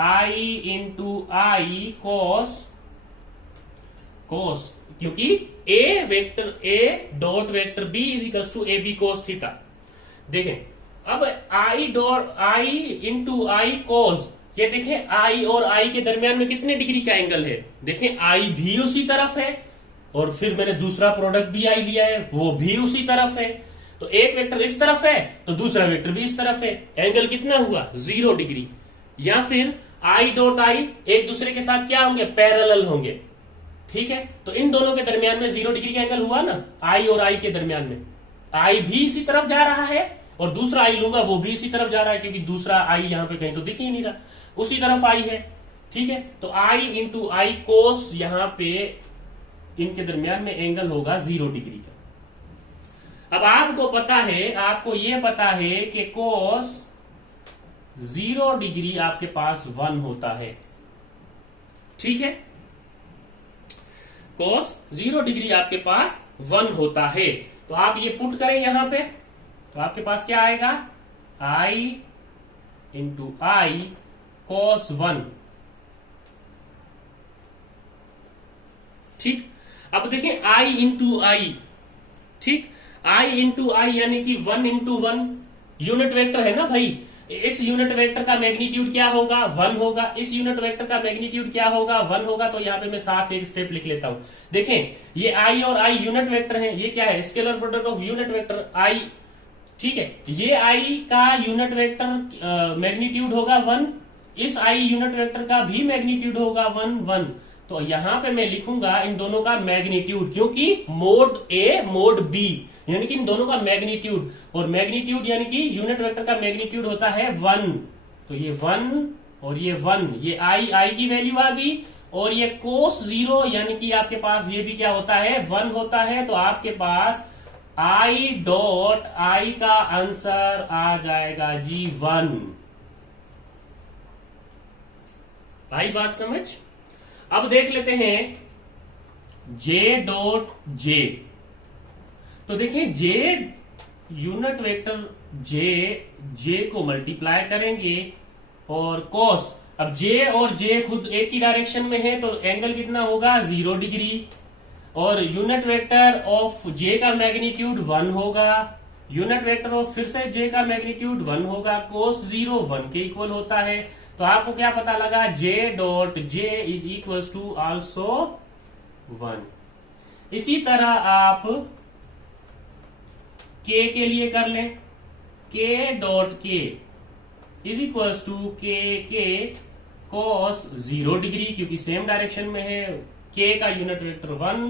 आई इंटू आई कोस, क्योंकि A vector A dot vector B is equal to A B cos theta. देखें, अब I dot I into I कोस, ये देखें आई और आई के दरमियान में कितने डिग्री का एंगल है। देखें, आई भी उसी तरफ है, और फिर मैंने दूसरा प्रोडक्ट भी आई लिया है, वो भी उसी तरफ है। तो एक वेक्टर इस तरफ है, तो दूसरा वेक्टर भी इस तरफ है। एंगल कितना हुआ, 0 डिग्री। या फिर आई डॉट आई एक दूसरे के साथ क्या होंगे, पैरेलल होंगे। ठीक है, तो इन दोनों के दरमियान में 0 डिग्री का एंगल हुआ ना, आई और आई के दरमियान में। आई भी इसी तरफ जा रहा है, और दूसरा आई लूंगा वो भी इसी तरफ जा रहा है, क्योंकि दूसरा आई यहां पे कहीं तो दिख ही नहीं रहा, उसी तरफ आई है। ठीक है, तो आई इंटू आई कोस, यहां पे इनके दरमियान में एंगल होगा 0 डिग्री का। अब आपको ये पता है कि कोस 0 डिग्री आपके पास 1 होता है। ठीक है, कोस 0 डिग्री आपके पास 1 होता है। तो आप ये पुट करें यहां पे, तो आपके पास क्या आएगा, आई इंटू आई कोस 1। ठीक, अब देखें आई इंटू आई, ठीक, आई इंटू आई यानी कि 1 इंटू 1 यूनिट वेक्टर है ना भाई। इस यूनिट वेक्टर का मैग्नीट्यूड क्या होगा, 1 होगा। इस यूनिट वेक्टर का मैग्नीट्यूड क्या होगा, 1 होगा। तो यहाँ पे मैं साफ एक स्टेप लिख लेता हूं। देखें, ये आई और आई यूनिट वेक्टर है। ये क्या है, scalar product of unit vector I. ठीक है, ये आई का यूनिट वेक्टर मैग्नीट्यूड होगा 1। इस आई यूनिट वेक्टर का भी मैग्नीट्यूड होगा 1 1। तो यहां पे मैं लिखूंगा इन दोनों का मैग्नीट्यूड, क्योंकि मोड ए मोड बी, यानी कि इन दोनों का मैग्नीट्यूड। और मैग्नीट्यूड यानी कि यूनिट वेक्टर का मैग्नीट्यूड होता है 1। तो ये 1 और ये 1, ये आई की वैल्यू आ गई। और ये cos 0 यानी कि आपके पास ये भी क्या होता है, 1 होता है। तो आपके पास आई डॉट आई का आंसर आ जाएगा जी 1। आई बात समझ। अब देख लेते हैं J डॉट J। तो देखें, J यूनिट वेक्टर J को मल्टीप्लाई करेंगे और cos, अब J और J खुद एक ही डायरेक्शन में है, तो एंगल कितना होगा, 0 डिग्री। और यूनिट वेक्टर ऑफ J का मैग्नीट्यूड 1 होगा। यूनिट वेक्टर ऑफ फिर से J का मैग्नीट्यूड 1 होगा। cos 0 1 के इक्वल होता है। तो आपको क्या पता लगा, J dot J is equal to also 1। इसी तरह आप K के लिए कर लें। K dot K is equal to K cos 0 degree, क्योंकि सेम डायरेक्शन में है। K का unit vector 1,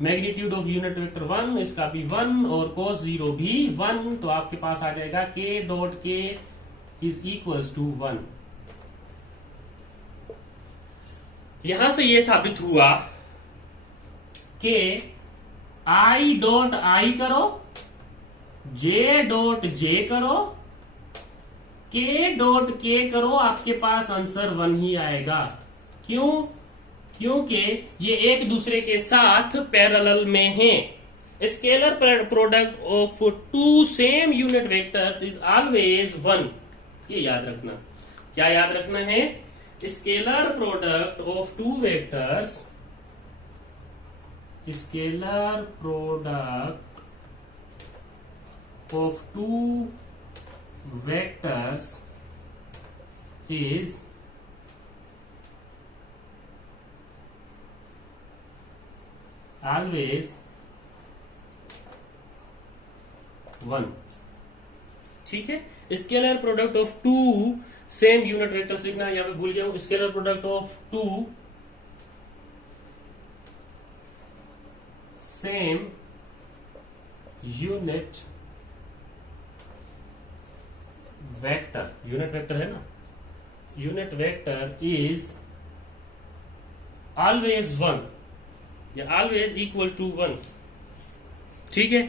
magnitude of unit vector 1, इसका भी 1 और cos 0 भी 1। तो आपके पास आ जाएगा K dot K is equal to 1। यहां से यह साबित हुआ कि आई डॉट आई करो, J डॉट J करो, K डॉट K करो, आपके पास आंसर 1 ही आएगा। क्यों? क्योंकि ये एक दूसरे के साथ पैरेलल में हैं। Scalar product of two same unit vectors is always 1। ये याद रखना। क्या याद रखना है? Scalar product of two vectors, scalar product of two vectors is always 1। ठीक है, scalar product of two same unit vectors लिखना, यहां पे भूल गया हूं। Scalar product of two same unit vector, unit vector है ना, यूनिट वेक्टर इज ऑलवेज 1 या ऑलवेज इक्वल टू 1। ठीक है,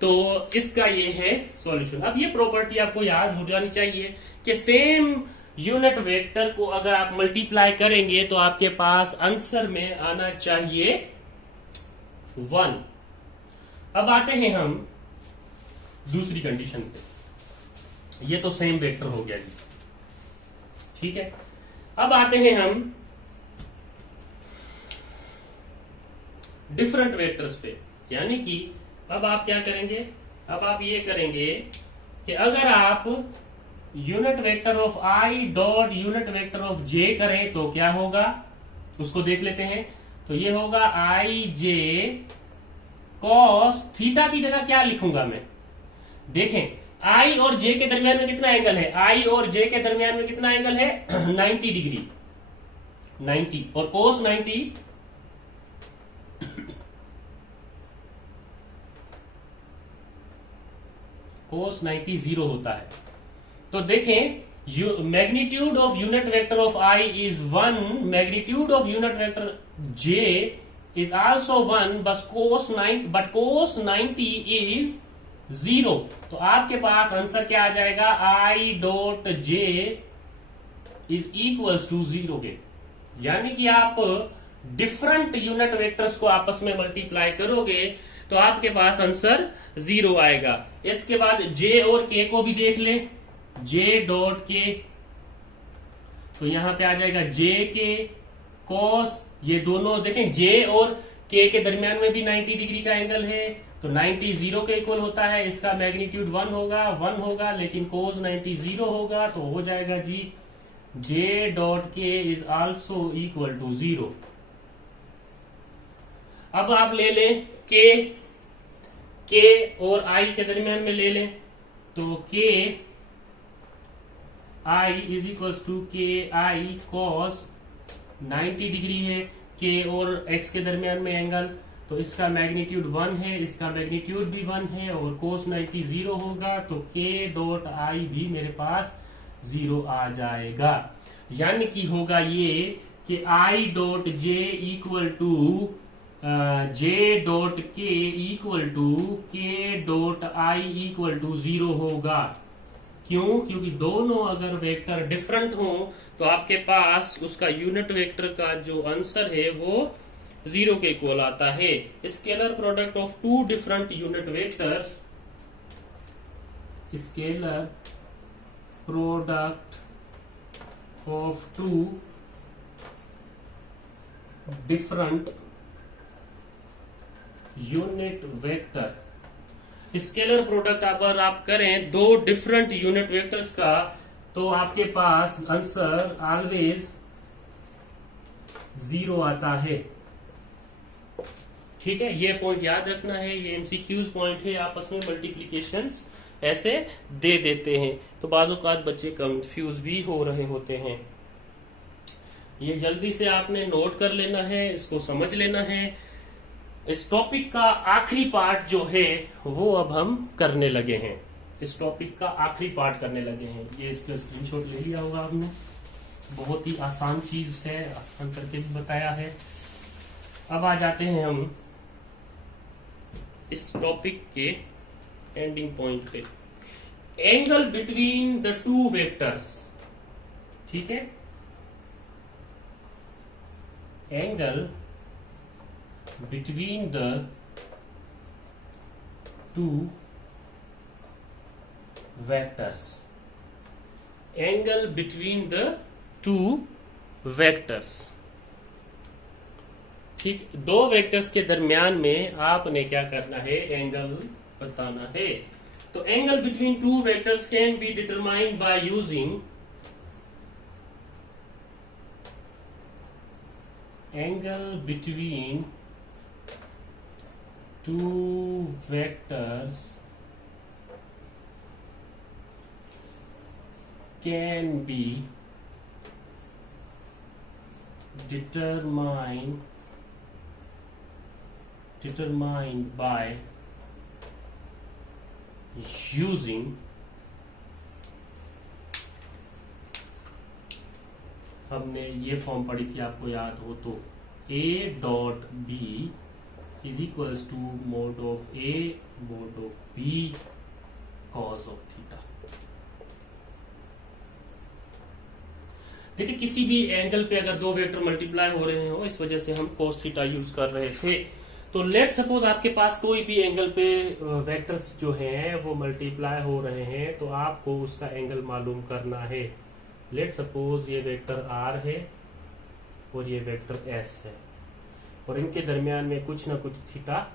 तो इसका ये है सॉल्यूशन। अब ये प्रॉपर्टी आपको याद हो जानी चाहिए कि सेम यूनिट वेक्टर को अगर आप मल्टीप्लाई करेंगे तो आपके पास आंसर में आना चाहिए 1। अब आते हैं हम दूसरी कंडीशन पे। ये तो सेम वेक्टर हो गया जी। ठीक है, अब आते हैं हम डिफरेंट वेक्टर्स पे। यानी कि अब आप क्या करेंगे, अब आप ये करेंगे कि अगर आप unit vector of I dot unit vector of J करें तो क्या होगा, उसको देख लेते हैं। तो ये होगा आई जे कॉस थीटा की जगह क्या लिखूंगा मैं, देखें आई और जे के दरमियान में कितना एंगल है, आई और जे के दरमियान में कितना एंगल है 90 डिग्री, 90, और कोस 90 कोस 90 0 होता है। तो देखें magnitude of unit vector of I is 1, magnitude of unit vector J is also 1, but cos 90 is 0। तो आपके पास आंसर क्या आ जाएगा, I dot J is equal to 0 के। यानी कि आप डिफरेंट यूनिट वेक्टर्स को आपस में मल्टीप्लाई करोगे तो आपके पास आंसर 0 आएगा। इसके बाद जे और के को भी देख ले, जे डॉट के, तो यहां पे आ जाएगा जे के कॉस, ये दोनों देखें जे और के दरमियान में भी 90 डिग्री का एंगल है, तो 90 0 के इक्वल होता है, इसका मैग्नीट्यूड 1 होगा, लेकिन कोस 90 0 होगा, तो हो जाएगा जी जे डॉट के इज आल्सो इक्वल टू 0। अब आप ले लें के और आई के दरमियान में ले लें, तो के आई इज इक्वल टू के आई कॉस 90 डिग्री है, के और एक्स के दरमियान में एंगल, तो इसका मैग्नीट्यूड 1 है, इसका मैग्नीट्यूड भी 1 है, और कोस 90 0 होगा, तो के डॉट आई भी मेरे पास 0 आ जाएगा। यानी कि होगा ये कि I dot J equal to J dot K equal to K dot I equal to 0 होगा। क्यों? क्योंकि दोनों अगर वेक्टर डिफरेंट हो तो आपके पास उसका यूनिट वेक्टर का जो आंसर है वो 0 के इक्वल आता है। Scalar product of two different unit vectors, scalar product of two different unit vector, scalar product अगर आप करें दो डिफरेंट यूनिट वेक्टर्स का, तो आपके पास आंसर ऑलवेज 0 आता है। ठीक है, ये पॉइंट याद रखना है, ये एमसीक्यूज पॉइंट है, आपस में मल्टीप्लीकेशंस ऐसे दे देते हैं, तो बाज़-औक़ात बच्चे कंफ्यूज भी हो रहे होते हैं। ये जल्दी से आपने नोट कर लेना है, इसको समझ लेना है। इस टॉपिक का आखिरी पार्ट जो है वो अब हम करने लगे हैं, इस टॉपिक का आखिरी पार्ट करने लगे हैं। ये इसका स्क्रीनशॉट ले लिया होगा आपने, बहुत ही आसान चीज है, आसान करके भी बताया है। अब आ जाते हैं हम इस टॉपिक के एंडिंग पॉइंट पे, angle between the two vectors. ठीक है, angle between the two vectors, angle between the two vectors। ठीक, दो वेक्टर्स के दरमियान में आपने क्या करना है, एंगल बताना है। तो angle between two vectors can be determined by using angle between two vectors can be determined by using हमने ये फॉर्म पढ़ी थी, आपको याद हो तो, A dot B is equals to mod of A mod of B cos of theta। देखिए, किसी भी एंगल पे अगर दो वेक्टर मल्टीप्लाई हो रहे हो, इस वजह से हम cos थीटा यूज कर रहे थे। तो लेट सपोज आपके पास कोई भी एंगल पे वेक्टर्स जो हैं वो मल्टीप्लाई हो रहे हैं, तो आपको उसका एंगल मालूम करना है। लेट सपोज ये वेक्टर R है और ये वेक्टर S है, और इनके दरमियान में कुछ ना कुछ थीटा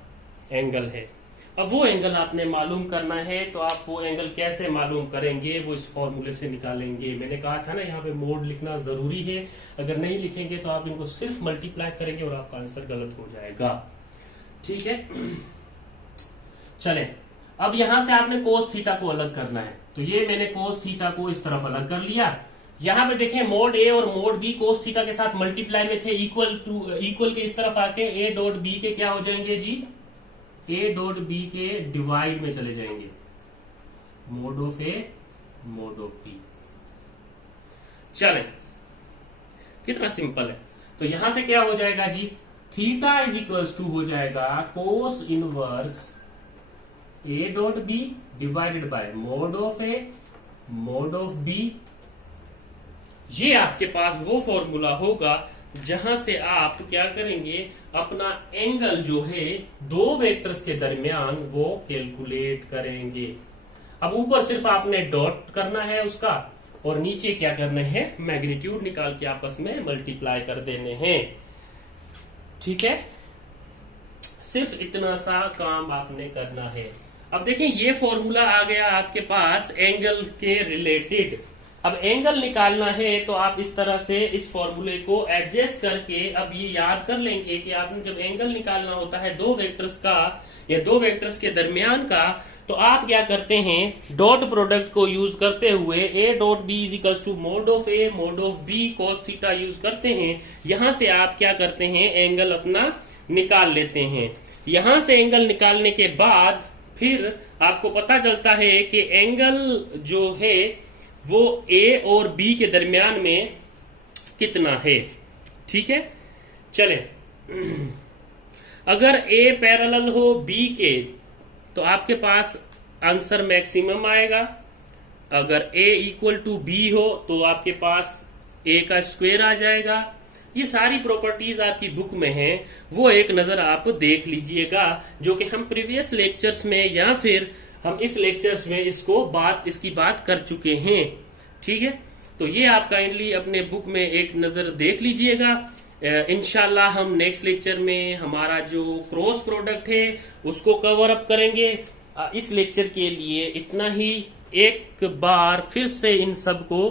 एंगल है। अब वो एंगल आपने मालूम करना है, तो आप वो एंगल कैसे मालूम करेंगे, वो इस फॉर्मूले से निकालेंगे। मैंने कहा था ना, यहाँ पे मोड लिखना जरूरी है, अगर नहीं लिखेंगे तो आप इनको सिर्फ मल्टीप्लाई करेंगे और आपका आंसर गलत हो जाएगा। ठीक है, चलें, अब यहां से आपने कोस थीटा को अलग करना है, तो ये मैंने कोस थीटा को इस तरफ अलग कर लिया। यहां पे देखें, मोड ए और मोड बी कोस थीटा के साथ मल्टीप्लाई में थे, इक्वल के इस तरफ आके ए डॉट बी के क्या हो जाएंगे जी, ए डॉट बी के डिवाइड में चले जाएंगे, mod of A mod of B. चलें, कितना सिंपल है। तो यहां से क्या हो जाएगा जी, थीटा इज इक्वल्स टू हो जाएगा cos inverse A dot B divided by mod of A mod of B. ये आपके पास वो फॉर्मूला होगा जहां से आप क्या करेंगे, अपना एंगल जो है दो वेक्टर्स के दरमियान वो कैलकुलेट करेंगे। अब ऊपर सिर्फ आपने डॉट करना है उसका, और नीचे क्या करना है, मैग्नीट्यूड निकाल के आपस में मल्टीप्लाई कर देने हैं। ठीक है, सिर्फ इतना सा काम आपने करना है। अब देखिए ये फॉर्मूला आ गया आपके पास एंगल के रिलेटेड। अब एंगल निकालना है तो आप इस तरह से इस फॉर्मूले को एडजस्ट करके अब ये याद कर लेंगे कि आपने जब एंगल निकालना होता है दो वेक्टर्स का या दो वेक्टर्स के दरमियान का, तो आप क्या करते हैं, डॉट प्रोडक्ट को यूज करते हुए A dot B is equals to mod of A mod of B cos theta use करते हैं। यहां से आप क्या करते हैं, एंगल अपना निकाल लेते हैं। यहां से एंगल निकालने के बाद फिर आपको पता चलता है कि एंगल जो है वो ए और बी के दरमियान में कितना है। ठीक है, चले अगर ए पैरेलल हो बी के तो आपके पास आंसर मैक्सिमम आएगा। अगर ए इक्वल टू बी हो तो आपके पास ए का स्क्वायर आ जाएगा। ये सारी प्रॉपर्टीज आपकी बुक में है, वो एक नजर आप देख लीजिएगा, जो कि हम प्रीवियस लेक्चर्स में या फिर हम इस लेक्चर्स में इसकी बात कर चुके हैं। ठीक है, तो ये आप काइंडली अपने बुक में एक नजर देख लीजिएगा। इंशाल्लाह हम नेक्स्ट लेक्चर में हमारा जो क्रॉस प्रोडक्ट है उसको कवर अप करेंगे। इस लेक्चर के लिए इतना ही। एक बार फिर से इन सब को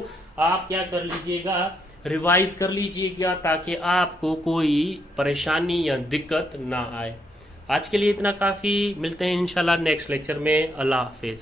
आप क्या कर लीजिएगा, रिवाइज कर लीजिएगा, ताकि आपको कोई परेशानी या दिक्कत ना आए। आज के लिए इतना काफी। मिलते हैं इंशाल्लाह नेक्स्ट लेक्चर में। अल्लाह हाफिज।